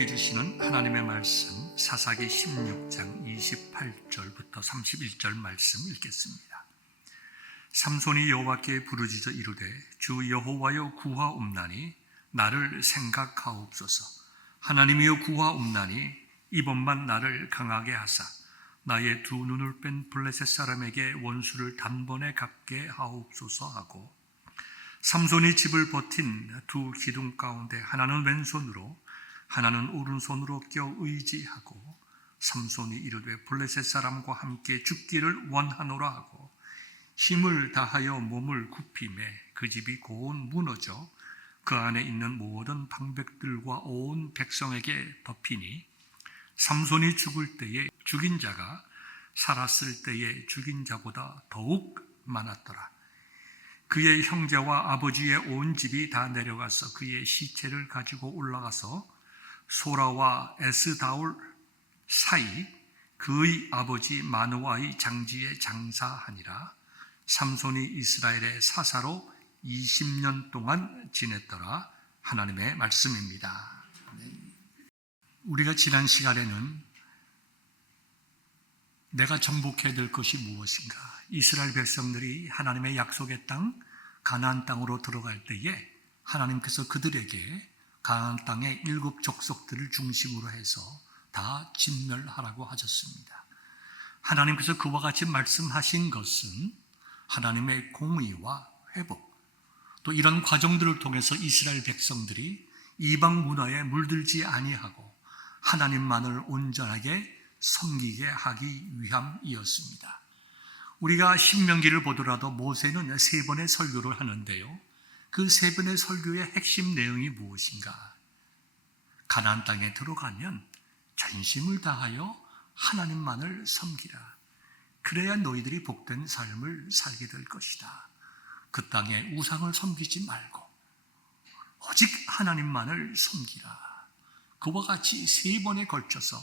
우리에게 주시는 하나님의 말씀 사사기 16장 28절부터 31절 말씀 읽겠습니다. 삼손이 여호와께 부르짖어 이르되 주 여호와여 구하옵나니 나를 생각하옵소서. 하나님이여 구하옵나니 이번만 나를 강하게 하사 나의 두 눈을 뺀 블레셋 사람에게 원수를 단번에 갚게 하옵소서 하고, 삼손이 집을 버틴 두 기둥 가운데 하나는 왼손으로 하나는 오른손으로 껴 의지하고, 삼손이 이르되 블레셋 사람과 함께 죽기를 원하노라 하고 힘을 다하여 몸을 굽히매 그 집이 곧 무너져 그 안에 있는 모든 방백들과 온 백성에게 덮이니, 삼손이 죽을 때에 죽인 자가 살았을 때에 죽인 자보다 더욱 많았더라. 그의 형제와 아버지의 온 집이 다 내려가서 그의 시체를 가지고 올라가서 소라와 에스다올 사이 그의 아버지 마노아의 장지에 장사하니라. 삼손이 이스라엘의 사사로 20년 동안 지냈더라. 하나님의 말씀입니다. 우리가 지난 시간에는 내가 정복해야 될 것이 무엇인가, 이스라엘 백성들이 하나님의 약속의 땅 가나안 땅으로 들어갈 때에 하나님께서 그들에게 가나안 땅의 7 족속들을 중심으로 해서 다 진멸하라고 하셨습니다. 하나님께서 그와 같이 말씀하신 것은 하나님의 공의와 회복, 또 이런 과정들을 통해서 이스라엘 백성들이 이방 문화에 물들지 아니하고 하나님만을 온전하게 섬기게 하기 위함이었습니다. 우리가 신명기를 보더라도 모세는 3번의 설교를 하는데요, 그 3번의 설교의 핵심 내용이 무엇인가? 가나안 땅에 들어가면 전심을 다하여 하나님만을 섬기라. 그래야 너희들이 복된 삶을 살게 될 것이다. 그 땅에 우상을 섬기지 말고 오직 하나님만을 섬기라. 그와 같이 3번에 걸쳐서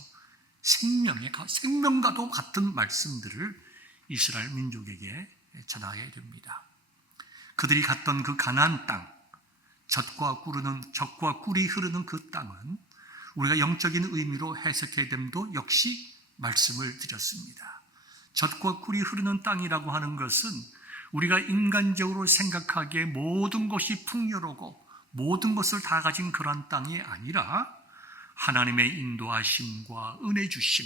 생명과도 같은 말씀들을 이스라엘 민족에게 전하게 됩니다. 그들이 갔던 그 가나안 땅, 젖과 꿀이 흐르는 그 땅은 우리가 영적인 의미로 해석해야 됨도 역시 말씀을 드렸습니다. 젖과 꿀이 흐르는 땅이라고 하는 것은 우리가 인간적으로 생각하기에 모든 것이 풍요로고 모든 것을 다 가진 그런 땅이 아니라 하나님의 인도하심과 은혜 주심,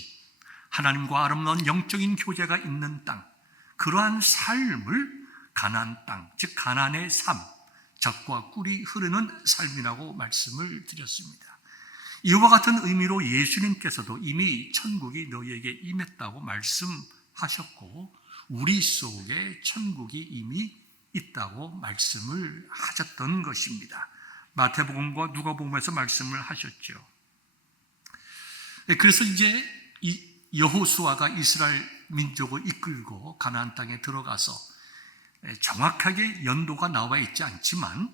하나님과 아름다운 영적인 교제가 있는 땅, 그러한 삶을 가나안 땅, 즉 가나안의 삶, 젖과 꿀이 흐르는 삶이라고 말씀을 드렸습니다. 이와 같은 의미로 예수님께서도 이미 천국이 너희에게 임했다고 말씀하셨고 우리 속에 천국이 이미 있다고 말씀을 하셨던 것입니다. 마태복음과 누가복음에서 말씀을 하셨죠. 그래서 이제 이 여호수아가 이스라엘 민족을 이끌고 가나안 땅에 들어가서 정확하게 연도가 나와 있지 않지만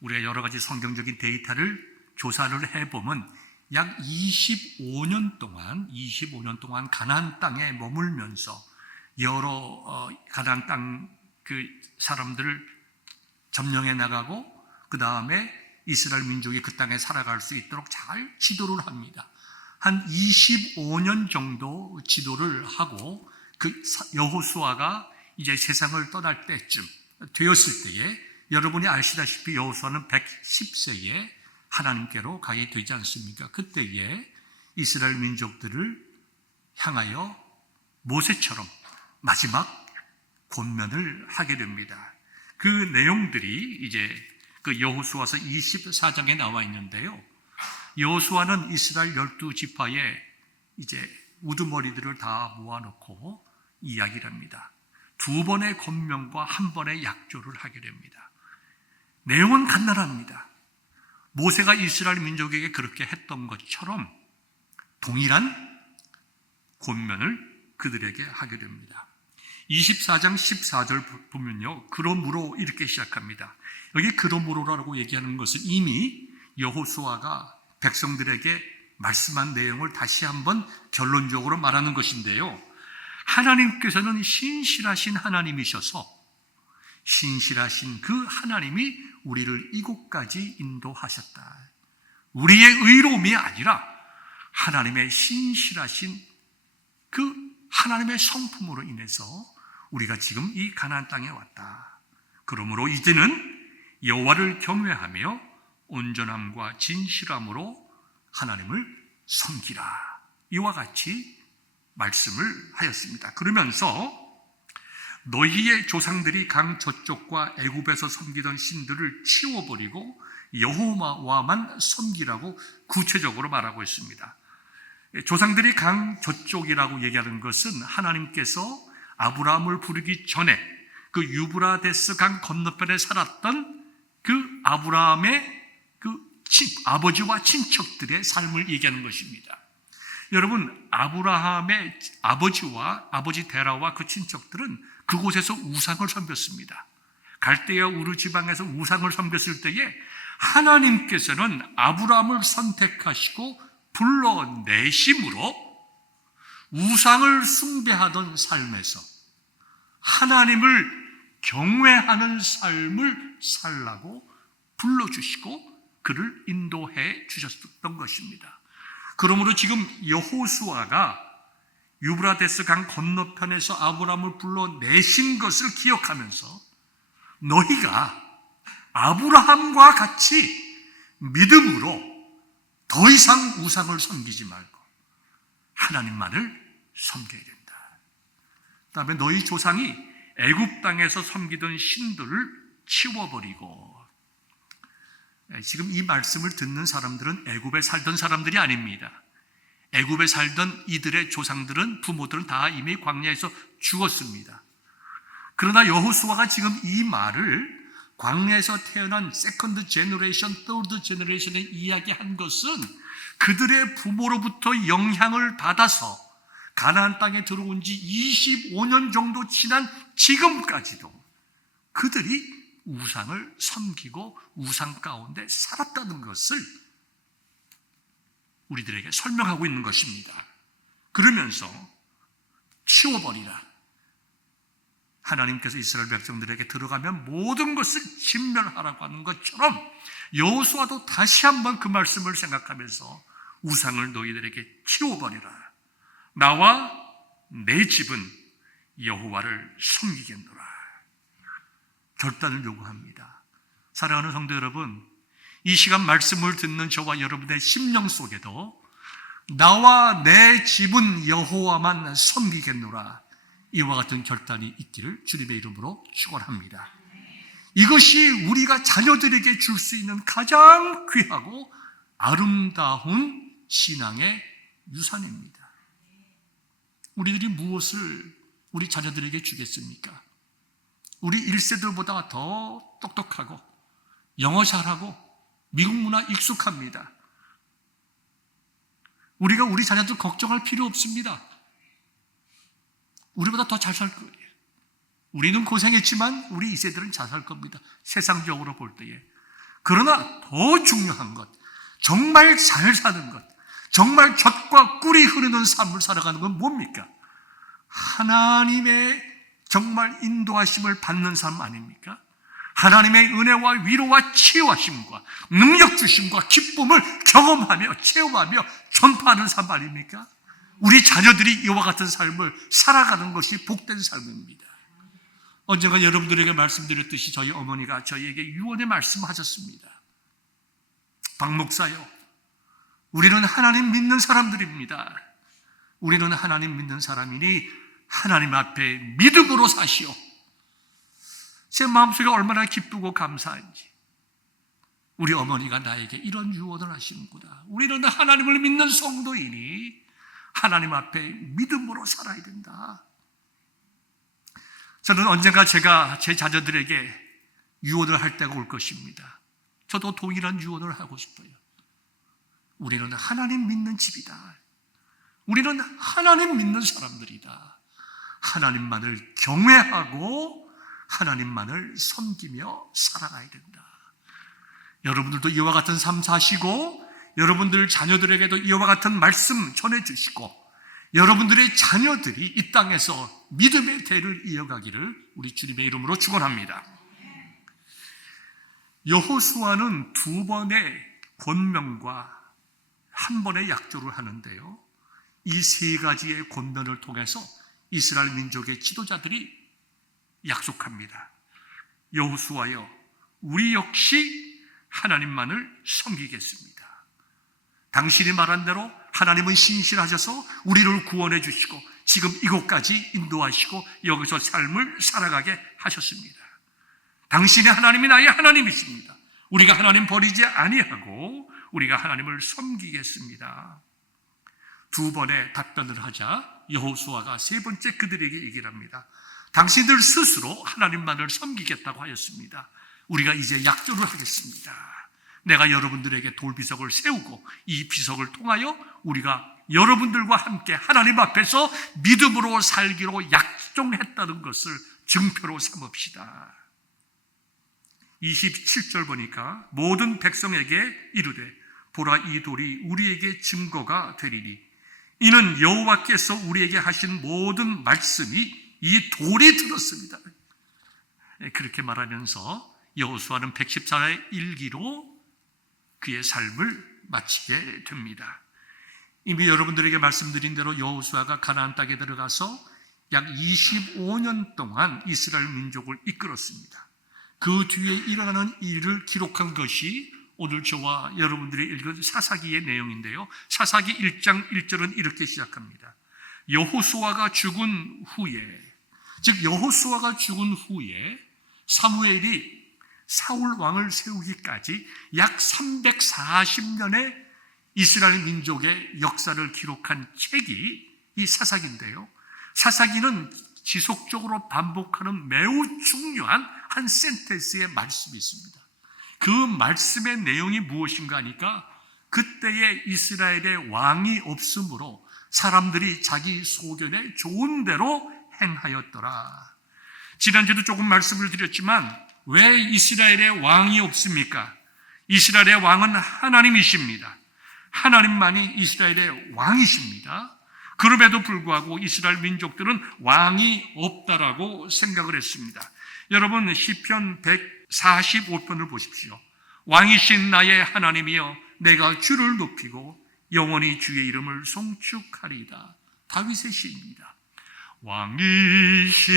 우리가 여러 가지 성경적인 데이터를 조사를 해보면 약 25년 동안 가나안 땅에 머물면서 여러 가나안 땅 그 사람들을 점령해 나가고 그 다음에 이스라엘 민족이 그 땅에 살아갈 수 있도록 잘 지도를 합니다. 한 25년 정도 지도를 하고 그 여호수아가 이제 세상을 떠날 때쯤 되었을 때에 여러분이 아시다시피 여호수아는 110세에 하나님께로 가게 되지 않습니까? 그때에 이스라엘 민족들을 향하여 모세처럼 마지막 권면을 하게 됩니다. 그 내용들이 이제 그 여호수아서 24장에 나와 있는데요, 여호수아는 이스라엘 12지파에 이제 우두머리들을 다 모아놓고 이야기를 합니다. 2번의 권면과 1번의 약조를 하게 됩니다. 내용은 간단합니다. 모세가 이스라엘 민족에게 그렇게 했던 것처럼 동일한 권면을 그들에게 하게 됩니다. 24장 14절 보면요, 그러므로 이렇게 시작합니다. 여기 그러므로라고 얘기하는 것은 이미 여호수아가 백성들에게 말씀한 내용을 다시 한번 결론적으로 말하는 것인데요, 하나님께서는 신실하신 하나님이셔서 신실하신 그 하나님이 우리를 이곳까지 인도하셨다. 우리의 의로움이 아니라 하나님의 신실하신 그 하나님의 성품으로 인해서 우리가 지금 이 가나안 땅에 왔다. 그러므로 이제는 여호와를 경외하며 온전함과 진실함으로 하나님을 섬기라. 이와 같이 말씀을 하였습니다. 그러면서 너희의 조상들이 강 저쪽과 애굽에서 섬기던 신들을 치워버리고 여호와만 섬기라고 구체적으로 말하고 있습니다. 조상들이 강 저쪽이라고 얘기하는 것은 하나님께서 아브라함을 부르기 전에 그 유브라데스 강 건너편에 살았던 그 아브라함의 그 아버지와 친척들의 삶을 얘기하는 것입니다. 여러분, 아브라함의 아버지 데라와 그 친척들은 그곳에서 우상을 섬겼습니다. 갈대아 우르 지방에서 우상을 섬겼을 때에 하나님께서는 아브라함을 선택하시고 불러내심으로 우상을 숭배하던 삶에서 하나님을 경외하는 삶을 살라고 불러주시고 그를 인도해 주셨던 것입니다. 그러므로 지금 여호수아가 유브라데스 강 건너편에서 아브라함을 불러내신 것을 기억하면서 너희가 아브라함과 같이 믿음으로 더 이상 우상을 섬기지 말고 하나님만을 섬겨야 된다. 그다음에 너희 조상이 애굽 땅에서 섬기던 신들을 치워버리고, 지금 이 말씀을 듣는 사람들은 애굽에 살던 사람들이 아닙니다. 애굽에 살던 이들의 조상들은, 부모들은 다 이미 광야에서 죽었습니다. 그러나 여호수아가 지금 이 말을 광야에서 태어난 세컨드 제너레이션, 서드 제너레이션에 이야기한 것은 그들의 부모로부터 영향을 받아서 가나안 땅에 들어온 지 25년 정도 지난 지금까지도 그들이 우상을 섬기고 우상 가운데 살았다는 것을 우리들에게 설명하고 있는 것입니다. 그러면서 치워버리라. 하나님께서 이스라엘 백성들에게 들어가면 모든 것을 진멸하라고 하는 것처럼 여호수아도 다시 한번 그 말씀을 생각하면서 우상을 너희들에게 치워버리라. 나와 내 집은 여호와를 섬기겠노라. 결단을 요구합니다. 사랑하는 성도 여러분, 이 시간 말씀을 듣는 저와 여러분의 심령 속에도 나와 내 집은 여호와만 섬기겠노라, 이와 같은 결단이 있기를 주님의 이름으로 축원합니다. 이것이 우리가 자녀들에게 줄 수 있는 가장 귀하고 아름다운 신앙의 유산입니다. 우리들이 무엇을 우리 자녀들에게 주겠습니까? 우리 1세들보다 더 똑똑하고 영어 잘하고 미국 문화 익숙합니다. 우리가 우리 자녀들 걱정할 필요 없습니다. 우리보다 더 잘 살 거예요. 우리는 고생했지만 우리 2세들은 잘 살 겁니다. 세상적으로 볼 때에. 그러나 더 중요한 것, 정말 잘 사는 것, 정말 젖과 꿀이 흐르는 삶을 살아가는 건 뭡니까? 하나님의 정말 인도하심을 받는 삶 아닙니까? 하나님의 은혜와 위로와 치유하심과 능력 주심과 기쁨을 경험하며 체험하며 전파하는 삶 아닙니까? 우리 자녀들이 이와 같은 삶을 살아가는 것이 복된 삶입니다. 언젠가 여러분들에게 말씀드렸듯이 저희 어머니가 저희에게 유언의 말씀하셨습니다. 박 목사요, 우리는 하나님 믿는 사람들입니다. 우리는 하나님 믿는 사람이니 하나님 앞에 믿음으로 사시오. 제 마음속에 얼마나 기쁘고 감사한지, 우리 어머니가 나에게 이런 유언을 하시는구나. 우리는 하나님을 믿는 성도이니 하나님 앞에 믿음으로 살아야 된다. 저는 언젠가 제가 제 자녀들에게 유언을 할 때가 올 것입니다. 저도 동일한 유언을 하고 싶어요. 우리는 하나님 믿는 집이다. 우리는 하나님 믿는 사람들이다. 하나님만을 경외하고 하나님만을 섬기며 살아가야 된다. 여러분들도 이와 같은 삶 사시고, 여러분들 자녀들에게도 이와 같은 말씀 전해주시고, 여러분들의 자녀들이 이 땅에서 믿음의 대를 이어가기를 우리 주님의 이름으로 축원합니다. 여호수아는 두 번의 권명과 한 번의 약조를 하는데요. 이 세 가지의 권면을 통해서 이스라엘 민족의 지도자들이 약속합니다. 여호수아여, 우리 역시 하나님만을 섬기겠습니다. 당신이 말한 대로 하나님은 신실하셔서 우리를 구원해 주시고 지금 이곳까지 인도하시고 여기서 삶을 살아가게 하셨습니다. 당신의 하나님이 나의 하나님이십니다. 우리가 하나님 버리지 아니하고 우리가 하나님을 섬기겠습니다. 두 번의 답변을 하자 여호수아가 세 번째 그들에게 얘기를 합니다. 당신들 스스로 하나님만을 섬기겠다고 하였습니다. 우리가 이제 약조를 하겠습니다. 내가 여러분들에게 돌비석을 세우고 이 비석을 통하여 우리가 여러분들과 함께 하나님 앞에서 믿음으로 살기로 약속했다는 것을 증표로 삼읍시다. 27절 보니까 모든 백성에게 이르되 보라, 이 돌이 우리에게 증거가 되리니 이는 여호와께서 우리에게 하신 모든 말씀이 이 돌이 들었습니다. 그렇게 말하면서 여호수아는 114의 일기로 그의 삶을 마치게 됩니다. 이미 여러분들에게 말씀드린 대로 여호수아가 가나안 땅에 들어가서 약 25년 동안 이스라엘 민족을 이끌었습니다. 그 뒤에 일어나는 일을 기록한 것이 오늘 저와 여러분들이 읽은 사사기의 내용인데요. 사사기 1장 1절은 이렇게 시작합니다. 여호수아가 죽은 후에, 즉 여호수아가 죽은 후에 사무엘이 사울 왕을 세우기까지 약 340년의 이스라엘 민족의 역사를 기록한 책이 이 사사기인데요. 사사기는 지속적으로 반복하는 매우 중요한 한 센텐스의 말씀이 있습니다. 그 말씀의 내용이 무엇인가 하니까 그때의 이스라엘의 왕이 없으므로 사람들이 자기 소견에 좋은 대로 행하였더라. 지난주에도 조금 말씀을 드렸지만 왜 이스라엘의 왕이 없습니까? 이스라엘의 왕은 하나님이십니다. 하나님만이 이스라엘의 왕이십니다. 그럼에도 불구하고 이스라엘 민족들은 왕이 없다라고 생각을 했습니다. 여러분 시편 145편을 보십시오. 왕이신 나의 하나님이여 내가 주를 높이고 영원히 주의 이름을 송축하리이다. 다윗의 시입니다. 왕이신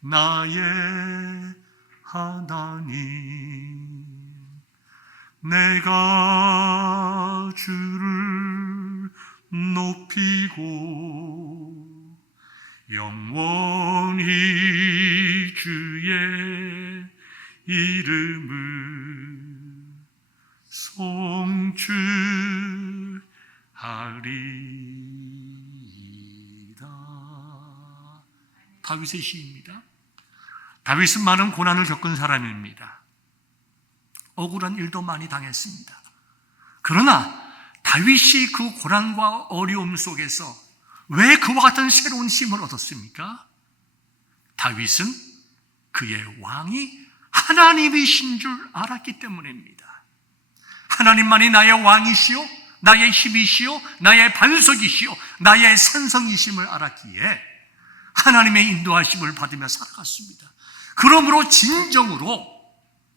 나의 하나님 내가 주를 높이고 영원히 주의 이름을 송축하리이다. 다윗의 시입니다. 다윗은 많은 고난을 겪은 사람입니다. 억울한 일도 많이 당했습니다. 그러나 다윗이 그 고난과 어려움 속에서 왜 그와 같은 새로운 힘을 얻었습니까? 다윗은 그의 왕이 하나님이신 줄 알았기 때문입니다. 하나님만이 나의 왕이시요 나의 힘이시요 나의 반석이시요 나의 산성이심을 알았기에 하나님의 인도하심을 받으며 살아갔습니다. 그러므로 진정으로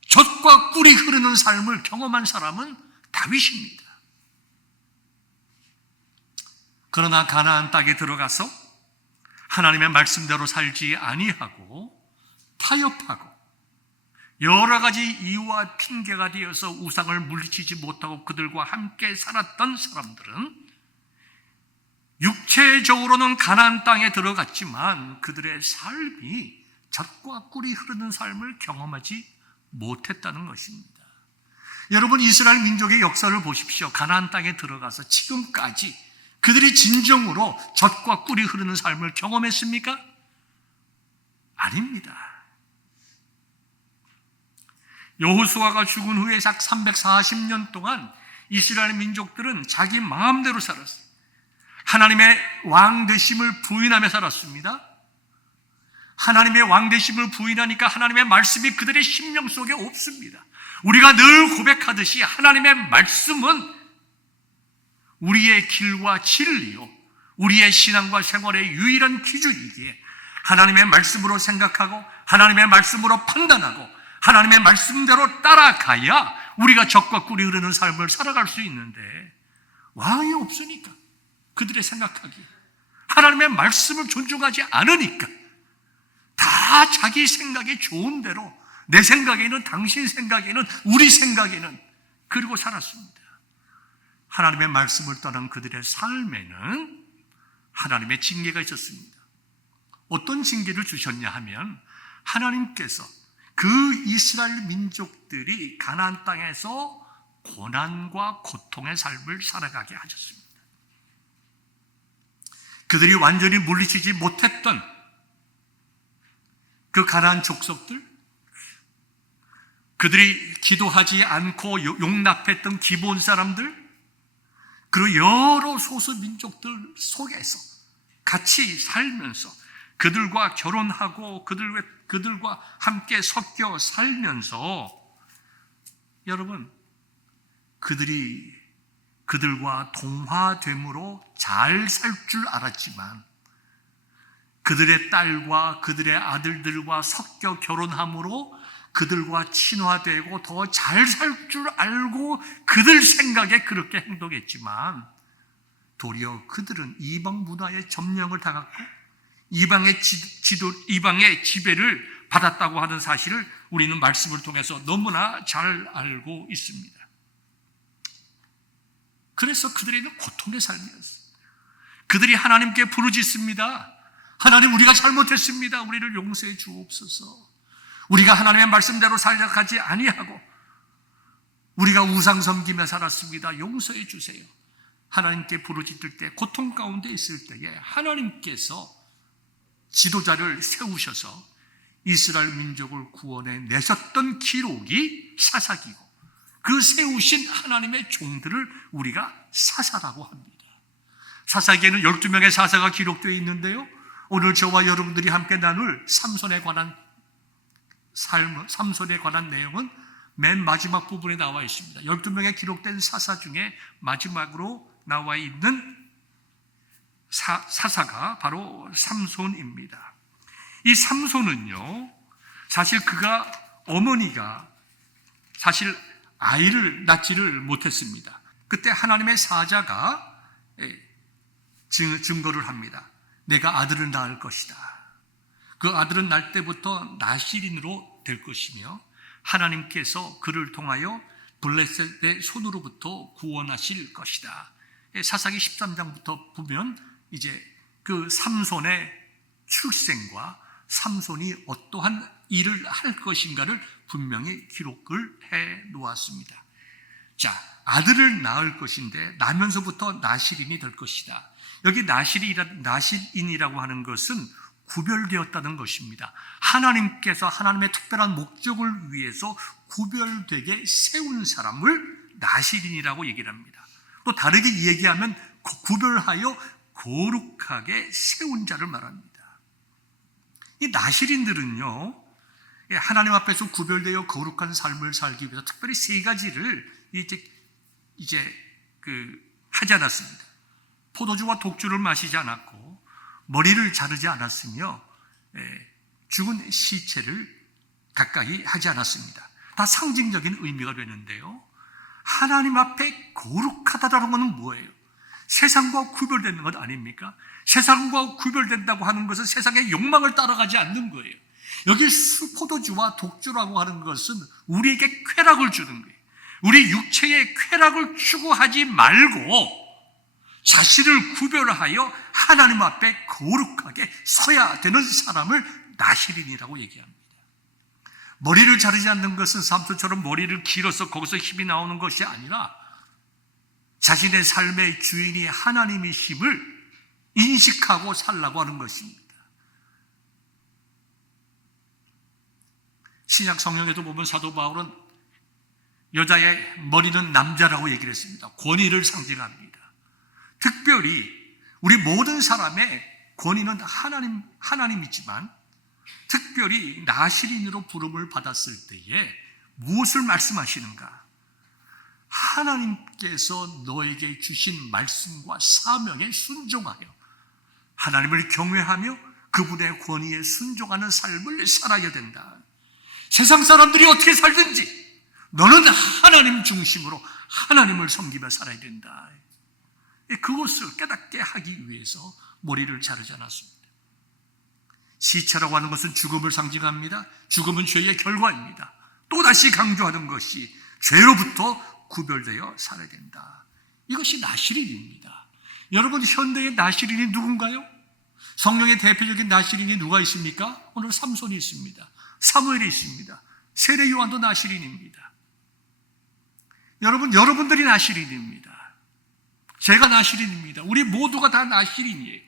젖과 꿀이 흐르는 삶을 경험한 사람은 다윗입니다. 그러나 가나안 땅에 들어가서 하나님의 말씀대로 살지 아니하고 타협하고 여러 가지 이유와 핑계가 되어서 우상을 물리치지 못하고 그들과 함께 살았던 사람들은 육체적으로는 가나안 땅에 들어갔지만 그들의 삶이 젖과 꿀이 흐르는 삶을 경험하지 못했다는 것입니다. 여러분 이스라엘 민족의 역사를 보십시오. 가나안 땅에 들어가서 지금까지 그들이 진정으로 젖과 꿀이 흐르는 삶을 경험했습니까? 아닙니다. 여호수아가 죽은 후에 약 340년 동안 이스라엘 민족들은 자기 마음대로 살았어요. 하나님의 왕 되심을 부인하며 살았습니다. 하나님의 왕 되심을 부인하니까 하나님의 말씀이 그들의 심령 속에 없습니다. 우리가 늘 고백하듯이 하나님의 말씀은 우리의 길과 진리요 우리의 신앙과 생활의 유일한 기준이기에 하나님의 말씀으로 생각하고 하나님의 말씀으로 판단하고 하나님의 말씀대로 따라가야 우리가 젖과 꿀이 흐르는 삶을 살아갈 수 있는데 왕이 없으니까, 그들의 생각하기에 하나님의 말씀을 존중하지 않으니까 다 자기 생각에 좋은 대로, 내 생각에는, 당신 생각에는, 우리 생각에는 그리고 살았습니다. 하나님의 말씀을 떠난 그들의 삶에는 하나님의 징계가 있었습니다. 어떤 징계를 주셨냐 하면, 하나님께서 그 이스라엘 민족들이 가나안 땅에서 고난과 고통의 삶을 살아가게 하셨습니다. 그들이 완전히 물리치지 못했던 그 가나안 족속들, 그들이 기도하지 않고 용납했던 기본 사람들, 그리고 여러 소수 민족들 속에서 같이 살면서 그들과 결혼하고 그들과 함께 섞여 살면서, 여러분, 그들이 그들과 동화됨으로 잘 살 줄 알았지만, 그들의 딸과 그들의 아들들과 섞여 결혼함으로 그들과 친화되고 더 잘 살 줄 알고 그들 생각에 그렇게 행동했지만, 도리어 그들은 이방 문화의 점령을 당했고 이방의 지배를 받았다고 하는 사실을 우리는 말씀을 통해서 너무나 잘 알고 있습니다. 그래서 그들에게는 고통의 삶이었어요. 그들이 하나님께 부르짖습니다. 하나님, 우리가 잘못했습니다. 우리를 용서해 주옵소서. 우리가 하나님의 말씀대로 살아가지 아니하고 우리가 우상 섬기며 살았습니다. 용서해 주세요. 하나님께 부르짖을 때, 고통 가운데 있을 때에 하나님께서 지도자를 세우셔서 이스라엘 민족을 구원해 내셨던 기록이 사사기고, 그 세우신 하나님의 종들을 우리가 사사라고 합니다. 사사기에는 12명의 사사가 기록되어 있는데요, 오늘 저와 여러분들이 함께 나눌 삼손에 관한 내용은 맨 마지막 부분에 나와 있습니다. 12명의 기록된 사사 중에 마지막으로 나와 있는 사사가 바로 삼손입니다. 이 삼손은요, 사실 어머니가 사실 아이를 낳지를 못했습니다. 그때 하나님의 사자가 증거를 합니다. 내가 아들을 낳을 것이다. 그 아들은 날 때부터 나실인으로 될 것이며 하나님께서 그를 통하여 블레셋의 손으로부터 구원하실 것이다. 사사기 13장부터 보면 이제 그 삼손의 출생과 삼손이 어떠한 일을 할 것인가를 분명히 기록을 해 놓았습니다. 자, 아들을 낳을 것인데 나면서부터 나실인이 될 것이다. 여기 나실인이라고 하는 것은 구별되었다는 것입니다. 하나님께서 하나님의 특별한 목적을 위해서 구별되게 세운 사람을 나실인이라고 얘기를 합니다. 또 다르게 얘기하면 구별하여 거룩하게 세운 자를 말합니다. 이 나실인들은요, 하나님 앞에서 구별되어 거룩한 삶을 살기 위해서 특별히 세 가지를 하지 않았습니다. 포도주와 독주를 마시지 않았고, 머리를 자르지 않았으며, 죽은 시체를 가까이 하지 않았습니다. 다 상징적인 의미가 되는데요, 하나님 앞에 거룩하다라는 것은 뭐예요? 세상과 구별되는 것 아닙니까? 세상과 구별된다고 하는 것은 세상의 욕망을 따라가지 않는 거예요. 여기 포도주와 독주라고 하는 것은 우리에게 쾌락을 주는 거예요. 우리 육체의 쾌락을 추구하지 말고 자신을 구별하여 하나님 앞에 거룩하게 서야 되는 사람을 나실인이라고 얘기합니다. 머리를 자르지 않는 것은 삼손처럼 머리를 길어서 거기서 힘이 나오는 것이 아니라 자신의 삶의 주인이 하나님이심을 인식하고 살라고 하는 것입니다. 신약 성경에도 보면 사도 바울은 여자의 머리는 남자라고 얘기를 했습니다. 권위를 상징합니다. 특별히 우리 모든 사람의 권위는 하나님이지만 특별히 나실인으로 부름을 받았을 때에 무엇을 말씀하시는가? 하나님께서 너에게 주신 말씀과 사명에 순종하여 하나님을 경외하며 그분의 권위에 순종하는 삶을 살아야 된다. 세상 사람들이 어떻게 살든지 너는 하나님 중심으로 하나님을 섬기며 살아야 된다. 그것을 깨닫게 하기 위해서 머리를 자르지 않았습니다. 시체라고 하는 것은 죽음을 상징합니다. 죽음은 죄의 결과입니다. 또다시 강조하는 것이 죄로부터 구별되어 살아야 된다. 이것이 나시린입니다. 여러분, 현대의 나시린이 누군가요? 성령의 대표적인 나시린이 누가 있습니까? 오늘 삼손이 있습니다. 사무엘이 있습니다. 세례 요한도 나시린입니다. 여러분들이 나시린입니다. 제가 나시린입니다. 우리 모두가 다 나시린이에요.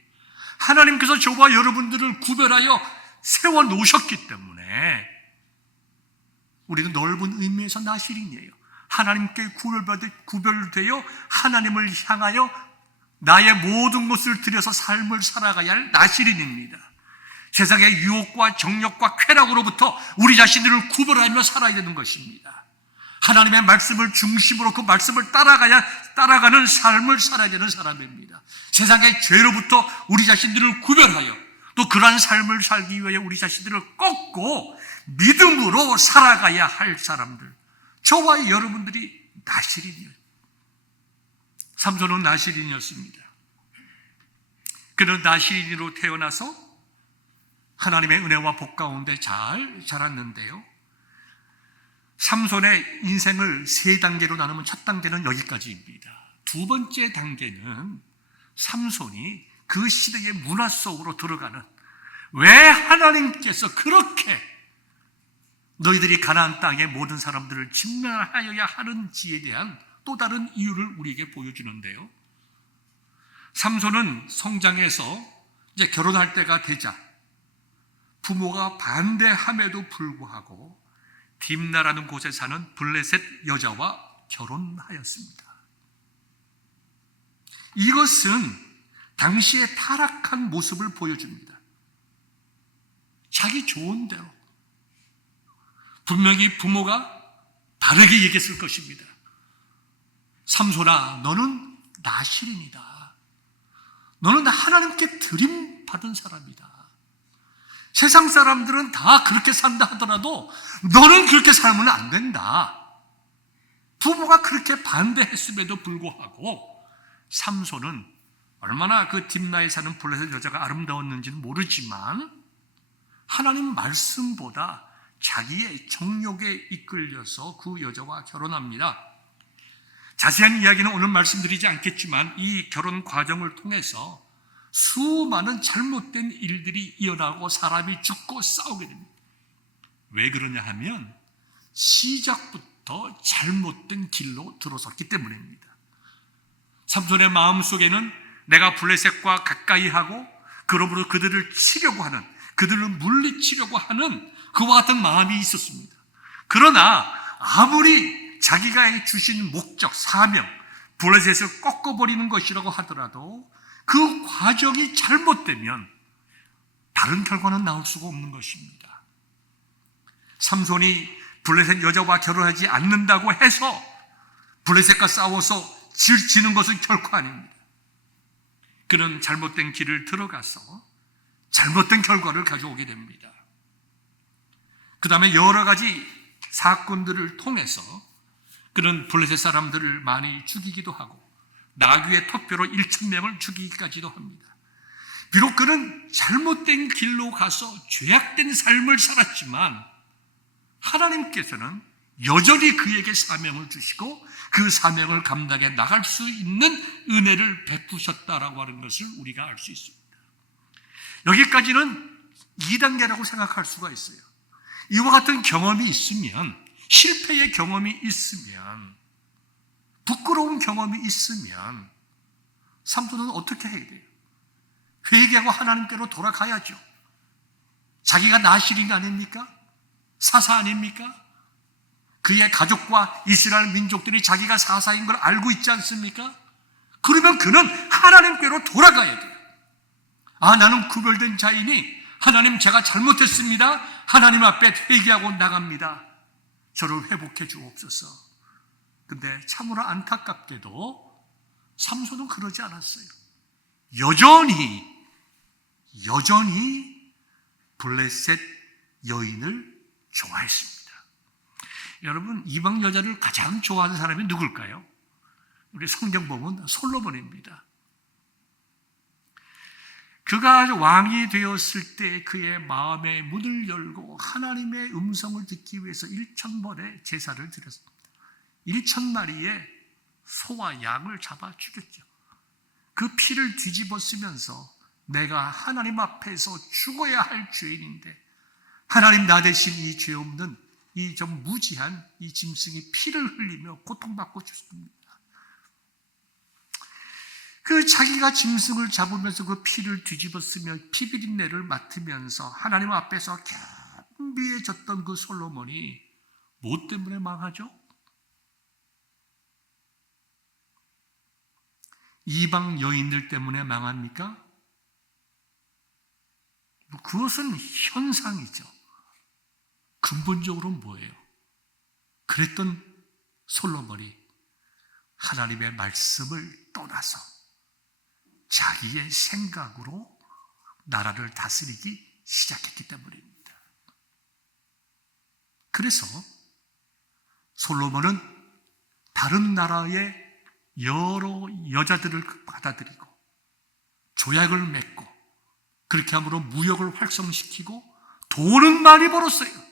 하나님께서 저와 여러분들을 구별하여 세워놓으셨기 때문에 우리는 넓은 의미에서 나시린이에요. 하나님께 구별되어 하나님을 향하여 나의 모든 것을 들여서 삶을 살아가야 할 나시린입니다. 세상의 유혹과 정욕과 쾌락으로부터 우리 자신들을 구별하며 살아야 되는 것입니다. 하나님의 말씀을 중심으로 그 말씀을 따라가는 삶을 살아야 되는 사람입니다. 세상의 죄로부터 우리 자신들을 구별하여 또 그러한 삶을 살기 위해 우리 자신들을 꺾고 믿음으로 살아가야 할 사람들, 저와 여러분들이 나시린이에요. 삼손은 나시린이었습니다. 그는 나시린으로 태어나서 하나님의 은혜와 복 가운데 잘 자랐는데요. 삼손의 인생을 세 단계로 나누면 첫 단계는 여기까지입니다. 두 번째 단계는 삼손이 그 시대의 문화 속으로 들어가는, 왜 하나님께서 그렇게 너희들이 가나안 땅의 모든 사람들을 침략하여야 하는지에 대한 또 다른 이유를 우리에게 보여주는데요. 삼손은 성장해서 이제 결혼할 때가 되자 부모가 반대함에도 불구하고 딥나라는 곳에 사는 블레셋 여자와 결혼하였습니다. 이것은 당시의 타락한 모습을 보여줍니다. 자기 좋은 대로. 분명히 부모가 다르게 얘기했을 것입니다. 삼손아, 너는 나시린이다. 너는 하나님께 드림받은 사람이다. 세상 사람들은 다 그렇게 산다 하더라도 너는 그렇게 살면 안 된다. 부모가 그렇게 반대했음에도 불구하고 삼손은 얼마나 그 딥나에 사는 블레셋 여자가 아름다웠는지는 모르지만 하나님 말씀보다 자기의 정욕에 이끌려서 그 여자와 결혼합니다. 자세한 이야기는 오늘 말씀드리지 않겠지만 이 결혼 과정을 통해서 수많은 잘못된 일들이 일어나고 사람이 죽고 싸우게 됩니다. 왜 그러냐 하면 시작부터 잘못된 길로 들어섰기 때문입니다. 삼손의 마음속에는 내가 블레셋과 가까이 하고 그러므로 그들을 치려고 하는, 그들을 물리치려고 하는 그와 같은 마음이 있었습니다. 그러나 아무리 자기가 주신 목적, 사명, 블레셋을 꺾어버리는 것이라고 하더라도 그 과정이 잘못되면 다른 결과는 나올 수가 없는 것입니다. 삼손이 블레셋 여자와 결혼하지 않는다고 해서 블레셋과 싸워서 지는 것은 결코 아닙니다. 그는 잘못된 길을 들어가서 잘못된 결과를 가져오게 됩니다. 그 다음에 여러 가지 사건들을 통해서 그는 블레셋 사람들을 많이 죽이기도 하고 나귀의 토뼈로 1,000명을 죽이기까지도 합니다. 비록 그는 잘못된 길로 가서 죄악된 삶을 살았지만 하나님께서는 여전히 그에게 사명을 주시고 그 사명을 감당해 나갈 수 있는 은혜를 베푸셨다라고 하는 것을 우리가 알 수 있습니다. 여기까지는 2단계라고 생각할 수가 있어요. 이와 같은 경험이 있으면, 실패의 경험이 있으면, 부끄러운 경험이 있으면 삼손은 어떻게 해야 돼요? 회개하고 하나님께로 돌아가야죠. 자기가 나시린 거 아닙니까? 사사 아닙니까? 그의 가족과 이스라엘 민족들이 자기가 사사인 걸 알고 있지 않습니까? 그러면 그는 하나님께로 돌아가야 돼요. 아, 나는 구별된 자이니 하나님, 제가 잘못했습니다. 하나님 앞에 회개하고 나갑니다. 저를 회복해 주옵소서. 근데 참으로 안타깝게도 삼손은 그러지 않았어요. 여전히 블레셋 여인을 좋아했습니다. 여러분, 이방 여자를 가장 좋아하는 사람이 누굴까요? 우리 성경 보면 솔로몬입니다. 그가 왕이 되었을 때 그의 마음의 문을 열고 하나님의 음성을 듣기 위해서 1,000번의 제사를 드렸습니다. 1,000마리의 소와 양을 잡아 죽였죠. 그 피를 뒤집어 쓰면서 내가 하나님 앞에서 죽어야 할 죄인인데 하나님 나 대신 이 죄 없는 이 좀 무지한 이 짐승이 피를 흘리며 고통받고 죽습니다. 그 자기가 짐승을 잡으면서 그 피를 뒤집어 쓰며 피비린내를 맡으면서 하나님 앞에서 겸비해졌던 그 솔로몬이 뭐 때문에 망하죠? 이방 여인들 때문에 망합니까? 그것은 현상이죠. 근본적으로는 뭐예요? 그랬던 솔로몬이 하나님의 말씀을 떠나서 자기의 생각으로 나라를 다스리기 시작했기 때문입니다. 그래서 솔로몬은 다른 나라의 여러 여자들을 받아들이고 조약을 맺고 그렇게 함으로 무역을 활성시키고 돈은 많이 벌었어요.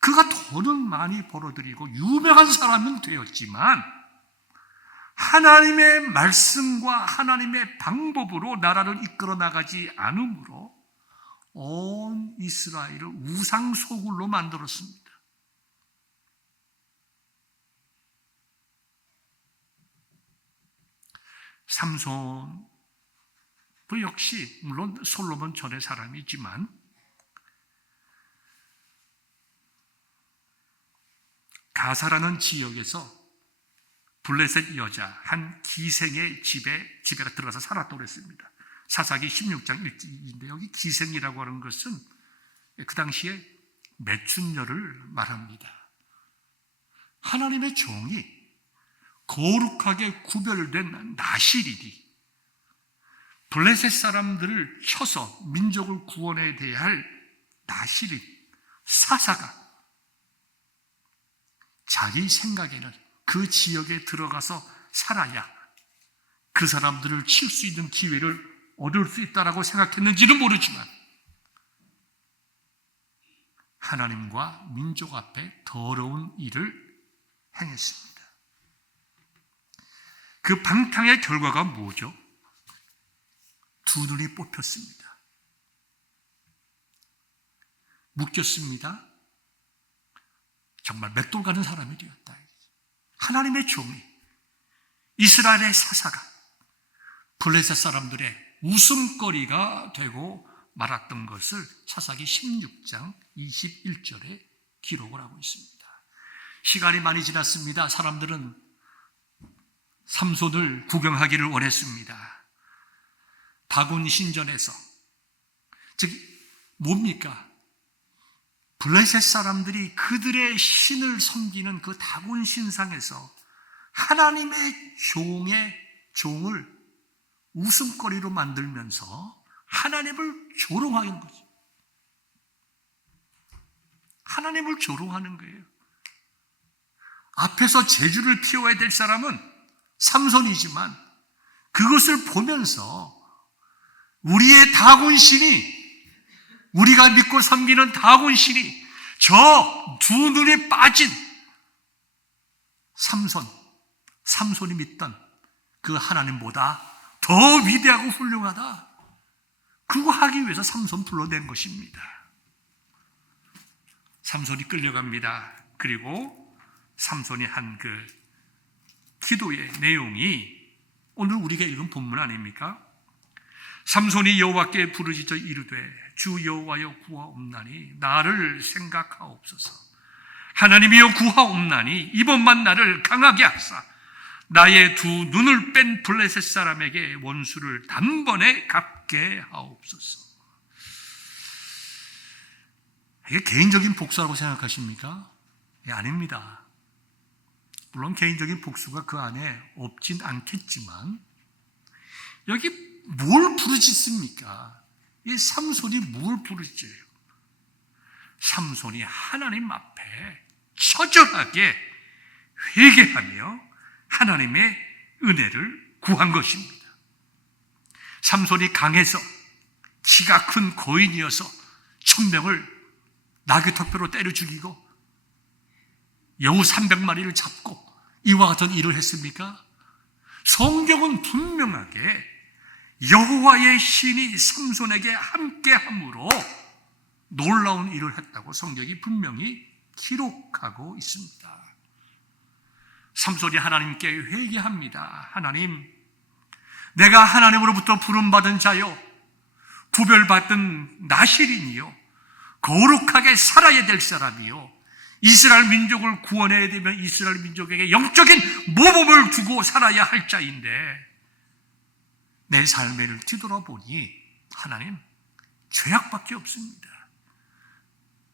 그가 돈은 많이 벌어들이고 유명한 사람은 되었지만 하나님의 말씀과 하나님의 방법으로 나라를 이끌어 나가지 않으므로 온 이스라엘을 우상소굴로 만들었습니다. 삼손도 역시 물론 솔로몬 전의 사람이지만 가사라는 지역에서 블레셋 여자 한 기생의 집에가 들어가서 살았다고 그랬습니다. 사사기 16장 1절인데 여기 기생이라고 하는 것은 그 당시에 매춘녀를 말합니다. 하나님의 종이 거룩하게 구별된 나실이니 블레셋 사람들을 쳐서 민족을 구원해야 할 나실인 사사가 자기 생각에는 그 지역에 들어가서 살아야 그 사람들을 칠 수 있는 기회를 얻을 수 있다라고 생각했는지는 모르지만 하나님과 민족 앞에 더러운 일을 행했습니다. 그 방탕의 결과가 뭐죠? 두 눈이 뽑혔습니다. 묶였습니다. 정말 맷돌 가는 사람이 되었다. 하나님의 종이 이스라엘의 사사가 블레셋 사람들의 웃음거리가 되고 말았던 것을 사사기 16장 21절에 기록을 하고 있습니다. 시간이 많이 지났습니다. 사람들은 삼손을 구경하기를 원했습니다. 다곤 신전에서 즉 뭡니까? 블레셋 사람들이 그들의 신을 섬기는 그 다곤 신상에서 하나님의 종을 웃음거리로 만들면서 하나님을 조롱하는 거죠. 하나님을 조롱하는 거예요. 앞에서 제주를 피워야 될 사람은 삼손이지만 그것을 보면서 우리의 다곤 신이 우리가 믿고 섬기는 다곤 신이 저 두 눈이 빠진 삼손이 믿던 그 하나님보다 더 위대하고 훌륭하다. 그거 하기 위해서 삼손 불러낸 것입니다. 삼손이 끌려갑니다. 그리고 삼손이 한 그 기도의 내용이 오늘 우리가 읽은 본문 아닙니까? 삼손이 여호와께 부르짖어 이르되 주 여호와여 구하옵나니 나를 생각하옵소서. 하나님이여 구하옵나니 이번만 나를 강하게 하사 나의 두 눈을 뺀 블레셋 사람에게 원수를 단번에 갚게 하옵소서. 이게 개인적인 복수라고 생각하십니까? 예, 아닙니다. 물론 개인적인 복수가 그 안에 없진 않겠지만 여기 뭘 부르짖습니까? 이 삼손이 뭘 부르짖어요? 삼손이 하나님 앞에 처절하게 회개하며 하나님의 은혜를 구한 것입니다. 삼손이 강해서 키가 큰 거인이어서 1000명을 나귀턱뼈로 때려 죽이고 여우 300마리를 잡고 이와 같은 일을 했습니까? 성경은 분명하게 여호와의 신이 삼손에게 함께함으로 놀라운 일을 했다고 성경이 분명히 기록하고 있습니다. 삼손이 하나님께 회개합니다. 하나님, 내가 하나님으로부터 부름받은 자요, 구별받은 나실인이요, 거룩하게 살아야 될 사람이요, 이스라엘 민족을 구원해야 되면 이스라엘 민족에게 영적인 모범을 두고 살아야 할 자인데 내 삶을 뒤돌아보니 하나님, 죄악밖에 없습니다.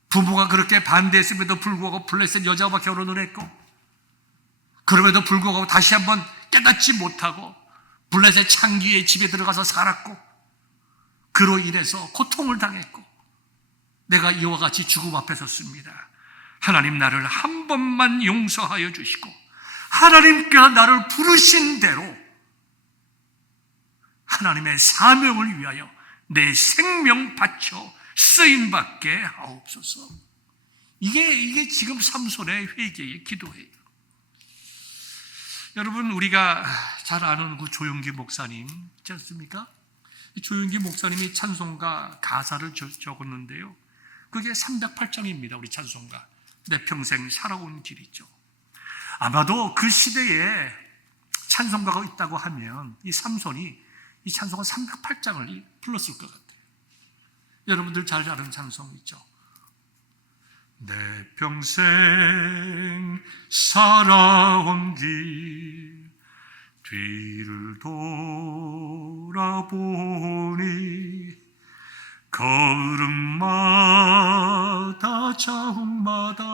부모가 그렇게 반대했음에도 불구하고 블레셋 여자와 결혼을 했고, 그럼에도 불구하고 다시 한번 깨닫지 못하고 블레셋 창기의 집에 들어가서 살았고, 그로 인해서 고통을 당했고, 내가 이와 같이 죽음 앞에 섰습니다. 하나님, 나를 한 번만 용서하여 주시고 하나님께서 나를 부르신 대로 하나님의 사명을 위하여 내 생명 바쳐 쓰임받게 하옵소서. 이게 지금 삼손의 회개의 기도예요. 여러분, 우리가 잘 아는 그 조용기 목사님 있지 않습니까? 조용기 목사님이 찬송가 가사를 적었는데요, 그게 308장입니다. 우리 찬송가, 내 평생 살아온 길이죠. 아마도 그 시대에 찬송가가 있다고 하면 이 삼손이 이 찬송가 308장을 불렀을 것 같아요. 여러분들 잘 아는 찬송이죠. 내 평생 살아온 길 뒤를 돌아보니 걸음마다 자욱마다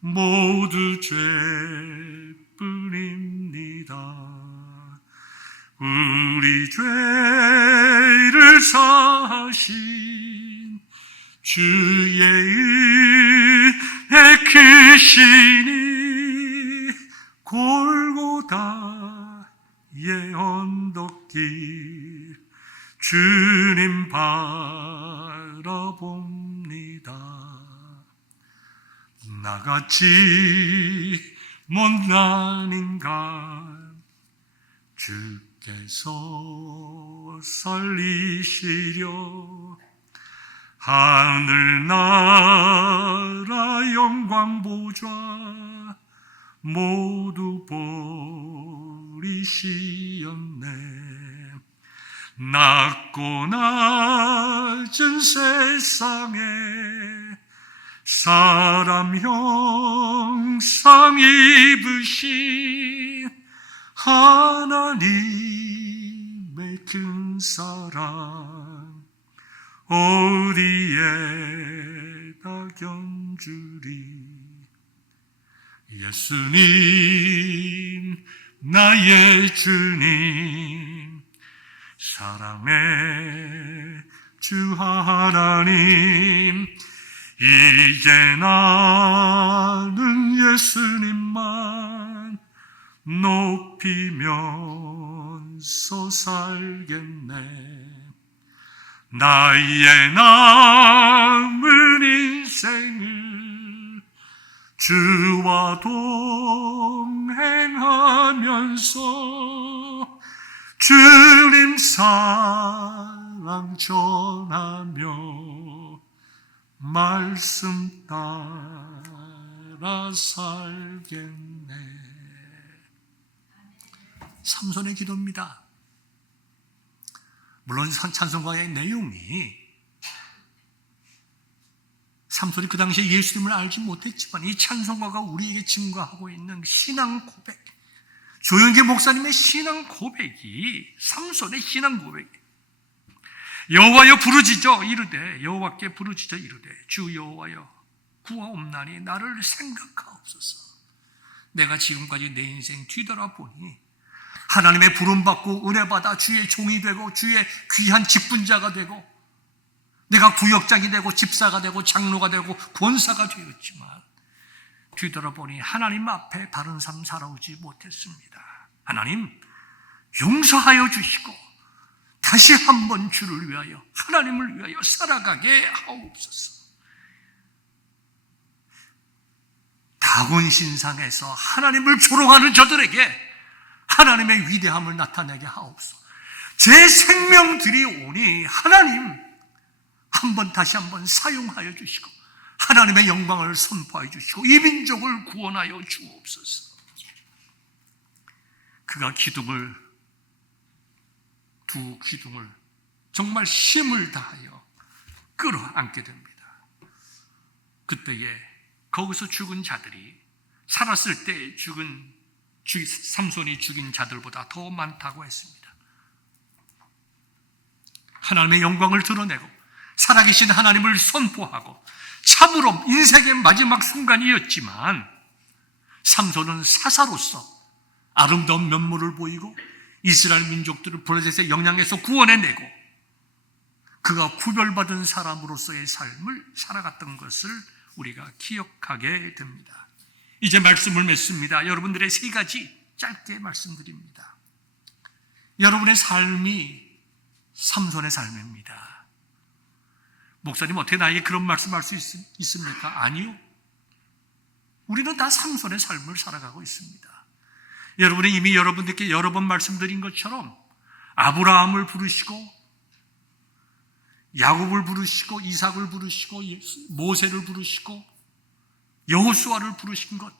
모두 죄뿐입니다. 우리 죄를 사신 주의 은혜 크시니 골고다의 언덕길 주님 바라봅니다. 나같이 못난 인간 주께서 살리시려 하늘나라 영광 보좌 모두 버리시었네. 낮고 낮은 세상에 사람 형상 입으신 하나님의 큰 사랑 어디에다 견주리. 예수님 나의 주님 사랑의 주 하나님, 이제 나는 예수님만 높이면서 살겠네. 나의 남은 인생을 주와 동행하면서 주님 사랑 전하며 말씀 따라 살겠네. 삼손의 기도입니다. 물론 찬송가의 내용이, 삼손이 그 당시에 예수님을 알지 못했지만 이 찬송가가 우리에게 증거하고 있는 신앙 고백, 조영기 목사님의 신앙 고백이 삼손의 신앙 고백이에요. 여호와여 부르짖어 이르되, 여호와께 부르짖어 이르되 주 여호와여 구하옵나니 나를 생각하옵소서. 내가 지금까지 내 인생 뒤돌아보니 하나님의 부름받고 은혜받아 주의 종이 되고 주의 귀한 직분자가 되고 내가 구역장이 되고 집사가 되고 장로가 되고 권사가 되었지만 뒤돌아보니 하나님 앞에 바른 삶 살아오지 못했습니다. 하나님 용서하여 주시고 다시 한번 주를 위하여, 하나님을 위하여 살아가게 하옵소서. 다곤신상에서 하나님을 조롱하는 저들에게 하나님의 위대함을 나타내게 하옵소서. 제 생명들이 오니 하나님 다시 한번 사용하여 주시고 하나님의 영광을 선포하여 주시고 이 민족을 구원하여 주옵소서. 그가 두 기둥을 정말 힘을 다하여 끌어안게 됩니다. 그때에 거기서 죽은 자들이 살았을 때 삼손이 죽인 자들보다 더 많다고 했습니다. 하나님의 영광을 드러내고 살아계신 하나님을 선포하고 참으로 인생의 마지막 순간이었지만 삼손은 사사로서 아름다운 면모를 보이고 이스라엘 민족들을 블레셋의 영향에서 구원해내고 그가 구별받은 사람으로서의 삶을 살아갔던 것을 우리가 기억하게 됩니다. 이제 말씀을 맺습니다. 여러분들의 세 가지 짧게 말씀드립니다. 여러분의 삶이 삼손의 삶입니다. 목사님 어떻게 나에게 그런 말씀할 수 있습니까? 아니요. 우리는 다 삼손의 삶을 살아가고 있습니다. 여러분이 이미 여러분들께 여러 번 말씀드린 것처럼 아브라함을 부르시고 야곱을 부르시고 이삭을 부르시고 모세를 부르시고 여호수아를 부르신 것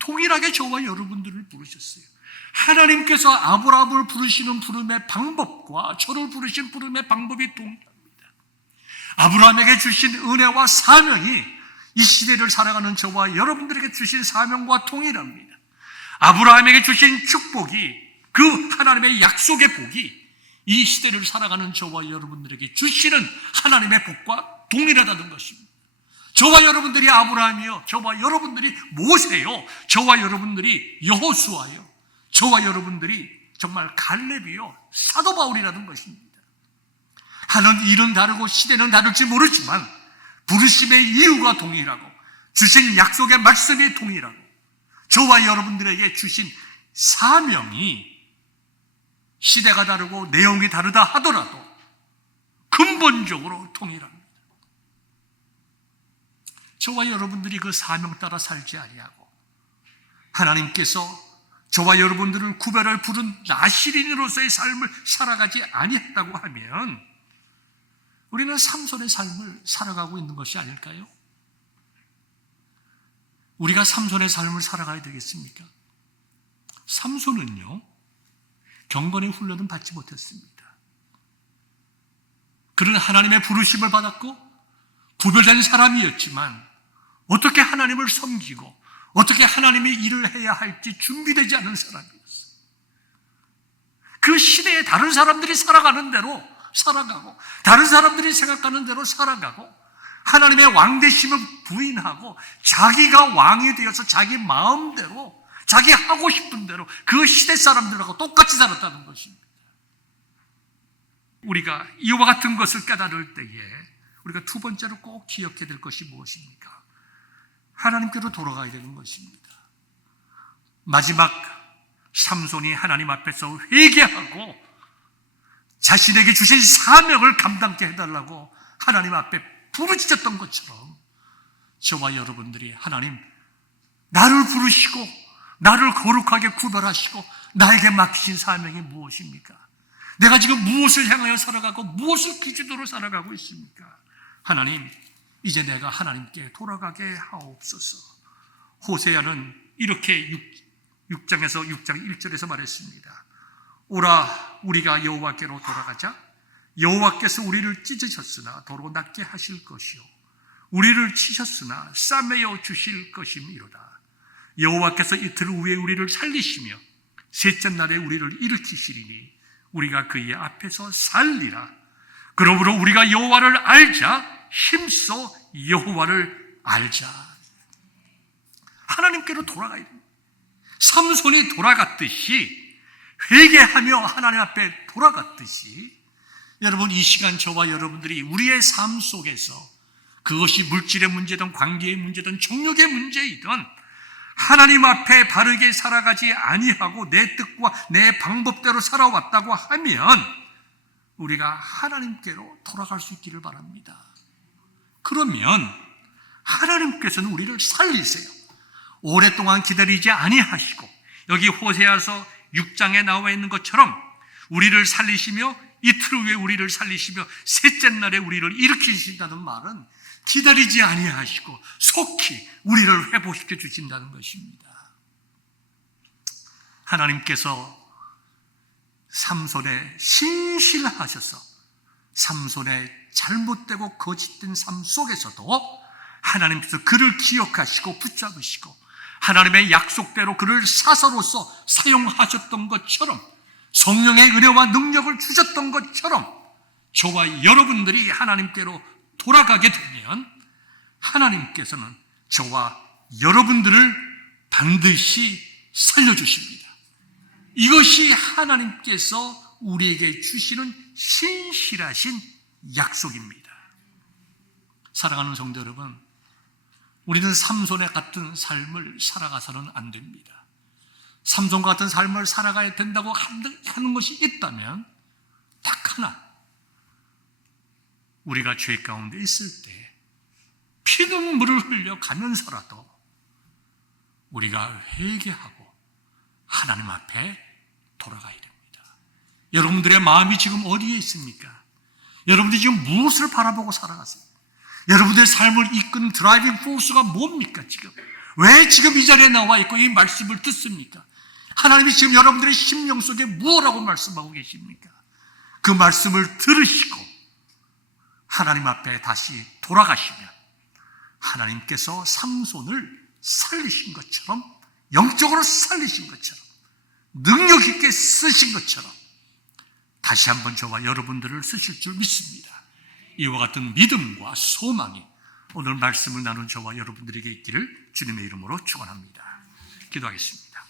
동일하게 저와 여러분들을 부르셨어요. 하나님께서 아브라함을 부르시는 부름의 방법과 저를 부르신 부름의 방법이 동일합니다. 아브라함에게 주신 은혜와 사명이 이 시대를 살아가는 저와 여러분들에게 주신 사명과 동일합니다. 아브라함에게 주신 축복이, 그 하나님의 약속의 복이 이 시대를 살아가는 저와 여러분들에게 주시는 하나님의 복과 동일하다는 것입니다. 저와 여러분들이 아브라함이요, 저와 여러분들이 모세요, 저와 여러분들이 여호수아요, 저와 여러분들이 정말 갈렙이요, 사도 바울이라는 것입니다. 하는 일은 다르고 시대는 다를지 모르지만 부르심의 이유가 동일하고 주신 약속의 말씀이 동일하고 저와 여러분들에게 주신 사명이 시대가 다르고 내용이 다르다 하더라도 근본적으로 동일합니다. 저와 여러분들이 그 사명 따라 살지 아니하고 하나님께서 저와 여러분들을 구별할 부른 나시린으로서의 삶을 살아가지 아니했다고 하면 우리는 삼손의 삶을 살아가고 있는 것이 아닐까요? 우리가 삼손의 삶을 살아가야 되겠습니까? 삼손은요, 경건의 훈련은 받지 못했습니다. 그는 하나님의 부르심을 받았고 구별된 사람이었지만 어떻게 하나님을 섬기고 어떻게 하나님의 일을 해야 할지 준비되지 않은 사람이었어요. 그 시대에 다른 사람들이 살아가는 대로 살아가고 다른 사람들이 생각하는 대로 살아가고 하나님의 왕되심을 부인하고 자기가 왕이 되어서 자기 마음대로 자기 하고 싶은 대로 그 시대 사람들하고 똑같이 살았다는 것입니다. 우리가 이와 같은 것을 깨달을 때에 우리가 두 번째로 꼭 기억해야 될 것이 무엇입니까? 하나님께로 돌아가야 되는 것입니다. 마지막 삼손이 하나님 앞에서 회개하고 자신에게 주신 사명을 감당케 해달라고 하나님 앞에 부르짖었던 것처럼 저와 여러분들이 하나님 나를 부르시고 나를 거룩하게 구별하시고 나에게 맡기신 사명이 무엇입니까? 내가 지금 무엇을 향하여 살아가고 무엇을 기준으로 살아가고 있습니까? 하나님, 이제 내가 하나님께 돌아가게 하옵소서. 호세아는 이렇게 6장에서 6장 1절에서 말했습니다. 오라, 우리가 여호와께로 돌아가자. 여호와께서 우리를 찢으셨으나 도로 낫게 하실 것이요 우리를 치셨으나 싸매어 주실 것임이로다. 여호와께서 이틀 후에 우리를 살리시며 셋째 날에 우리를 일으키시리니 우리가 그의 앞에서 살리라. 그러므로 우리가 여호와를 알자. 힘써 여호와를 알자. 하나님께로 돌아가야 됩니다. 삼손이 돌아갔듯이 회개하며 하나님 앞에 돌아갔듯이 여러분 이 시간 저와 여러분들이 우리의 삶 속에서 그것이 물질의 문제든 관계의 문제든 정욕의 문제이든 하나님 앞에 바르게 살아가지 아니하고 내 뜻과 내 방법대로 살아왔다고 하면 우리가 하나님께로 돌아갈 수 있기를 바랍니다. 그러면 하나님께서는 우리를 살리세요. 오랫동안 기다리지 아니하시고 여기 호세아서 6장에 나와 있는 것처럼 우리를 살리시며 이틀 후에 우리를 살리시며 셋째 날에 우리를 일으키신다는 말은 기다리지 아니하시고 속히 우리를 회복시켜 주신다는 것입니다. 하나님께서 삼손에 신실하셔서 삼손의 잘못되고 거짓된 삶 속에서도 하나님께서 그를 기억하시고 붙잡으시고 하나님의 약속대로 그를 사사로서 사용하셨던 것처럼 성령의 은혜와 능력을 주셨던 것처럼 저와 여러분들이 하나님께로 돌아가게 되면 하나님께서는 저와 여러분들을 반드시 살려주십니다. 이것이 하나님께서 우리에게 주시는 신실하신 약속입니다. 사랑하는 성도 여러분, 우리는 삼손의 같은 삶을 살아가서는 안 됩니다. 삼손과 같은 삶을 살아가야 된다고 하는 것이 있다면 딱 하나, 우리가 죄 가운데 있을 때 피눈물을 흘려 가면서라도 우리가 회개하고 하나님 앞에 돌아가야 됩니다. 여러분들의 마음이 지금 어디에 있습니까? 여러분들이 지금 무엇을 바라보고 살아가세요? 여러분들의 삶을 이끈 드라이빙 포스가 뭡니까 지금? 왜 지금 이 자리에 나와 있고 이 말씀을 듣습니까? 하나님이 지금 여러분들의 심령 속에 무엇라고 말씀하고 계십니까? 그 말씀을 들으시고 하나님 앞에 다시 돌아가시면 하나님께서 삼손을 살리신 것처럼, 영적으로 살리신 것처럼, 능력 있게 쓰신 것처럼 다시 한번 저와 여러분들을 쓰실 줄 믿습니다. 이와 같은 믿음과 소망이 오늘 말씀을 나눈 저와 여러분들에게 있기를 주님의 이름으로 축원합니다. 기도하겠습니다.